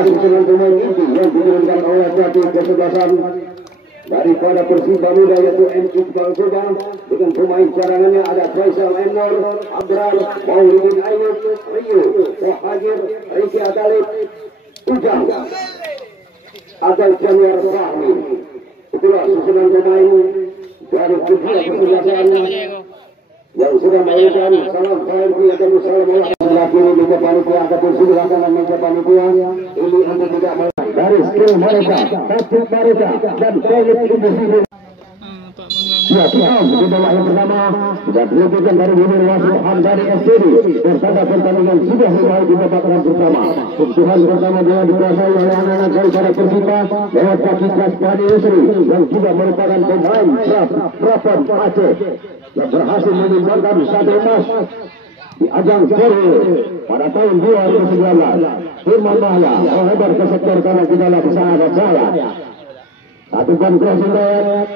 Dengan pemain inti yang dijalankan oleh pelatih kesebelasan daripada Persib Muda yaitu M. Iqbal Soga. Dengan pemain cadangannya ada Faisal Enor, Abrar, Maulidin Ayub, Rio, Wahajir, Riki Adalib, Ujang, Adal Januar Fahmi. Itulah susunan pemain dari kedua kesebelasan yang sudah mengucapkan salam KMP dan salam kiri di depan itu ataupun sebelah kanan meja panitia ini untuk tidak dari skill mereka, taktik mereka dan poin individu. Ya, Tuhan, di bawah yang pertama sudah dilakukan dari Munir Wasuhan dari STD bersama pertandingan sudah mulai di babak pertama. Kebutuhan pertama dengan dikuasai oleh anak-anak dari para Persita lewat kaki Kaspani Yusri yang juga merupakan pemain Prapon Aceh yang berhasil menyumbangkan satu emas di ajang seri pada tahun 2019. Firman Mahya melebar ke sektor kanan di dalam sahabat saya. Satu ban crossing lewat,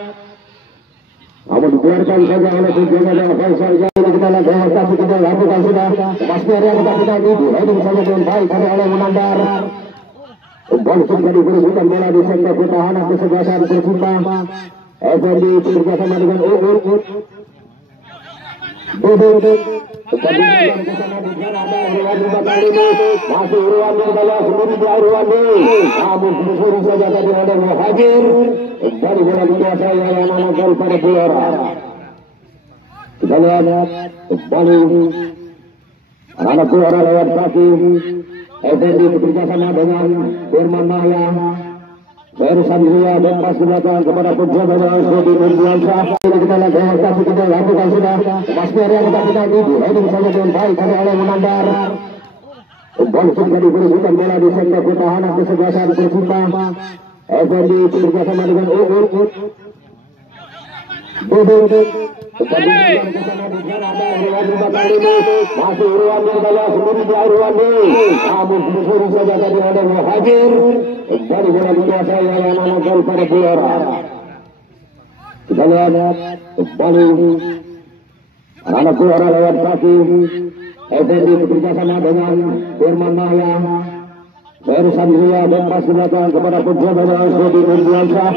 namun dikeluarkan saja oleh penjaga dan Faisal Jaya di dalam gawang tapi tidak lakukan sudah. Pasnya dia kita itu heading saja dengan baik oleh Munandar. Bola sudah diberikan bola di sektor pertahanan kesebelasan Persita. Effendi bekerjasama dengan Uut. Masih Irwandi bola sendiri di Irwandi, namun disuruh saja tadi oleh Muhajir. Dari bola dikuasai oleh anak-anak pada Pulara. Kita lihat kembali anak Pulara lewat kaki. Effendi bekerjasama dengan Firman Mahya. Barusan dia lepas di belakang kepada penjaga yang Sodi Nurdiansyah. Ini kita lihat tapi kita lakukan sudah. Pasnya dia kita itu heading saja dengan baik oleh Munandar. Bola sudah diberikan bola di sektor pertahanan kesebelasan Persita. Effendi bekerjasama dengan Uut. Masih Irwandi bola sendiri di Irwandi, namun disuruh saja tadi oleh Muhajir. Dari bola dikuasai oleh anak-anak pada Pulara. Kita lihat kembali anak Pulara lewat kaki. Effendi bekerjasama dengan Firman Mahya. Barusan dia lepas di belakang kepada penjaga yang Sodi Nurdiansyah.